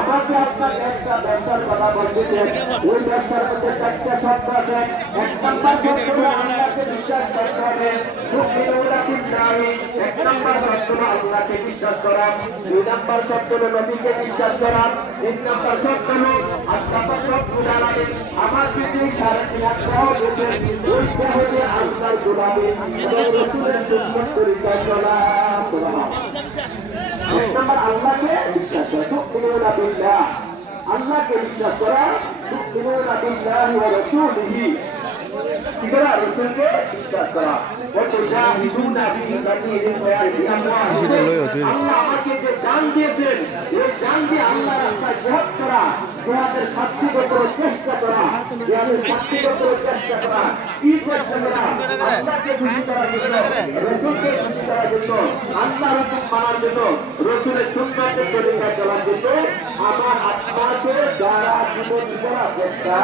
আমাকে আপনাকে একটা ব্যবসার কথা বলতেছেন, ওই ব্যবসার মধ্যে চারটা শব্দ আছে। এক নম্বর শব্দ হলো আল্লাহকে বিশ্বাস করতে হবে, এক নম্বর শব্দ হলো আল্লাহকে বিশ্বাস করা, দুই নম্বর শব্দ হলো নবীকে বিশ্বাস করা, তিন নম্বর শব্দ হলো আমার পৃথিবী সারা ওইটা হলে আল্লাহর গোলামি রসুলের সুন্নাত তরিকায় চলা। এক নম্বর আল্লাহকে বিশ্বাস করা, তুমিনুনা বিল্লাহ, আল্লাহকে বিশ্বাস করা, তুমিনুনা বিল্লাহি ওয়া রাসূলিহি, কি করা? রাসূলকে বিশ্বাস করা। আল্লাহ আমাকে যে জান দিয়েছেন, এই জান দিয়ে আল্লাহ রাস্তায় জিহাদ করা, জিহাদের শাস্তিগত চেষ্টা করা, জিহাদের শাস্তিগত চেষ্টা করা, কি চেষ্টা করা? আল্লাহকে খুশি করার জন্য, রাসূলকে খুশি করার জন্য, আল্লাহ রাসূল মানার জন্য, রাসূলের সুন্নাতের তরিকায় চলার জন্য আমার আপনাকে যারা জীবন করার চেষ্টা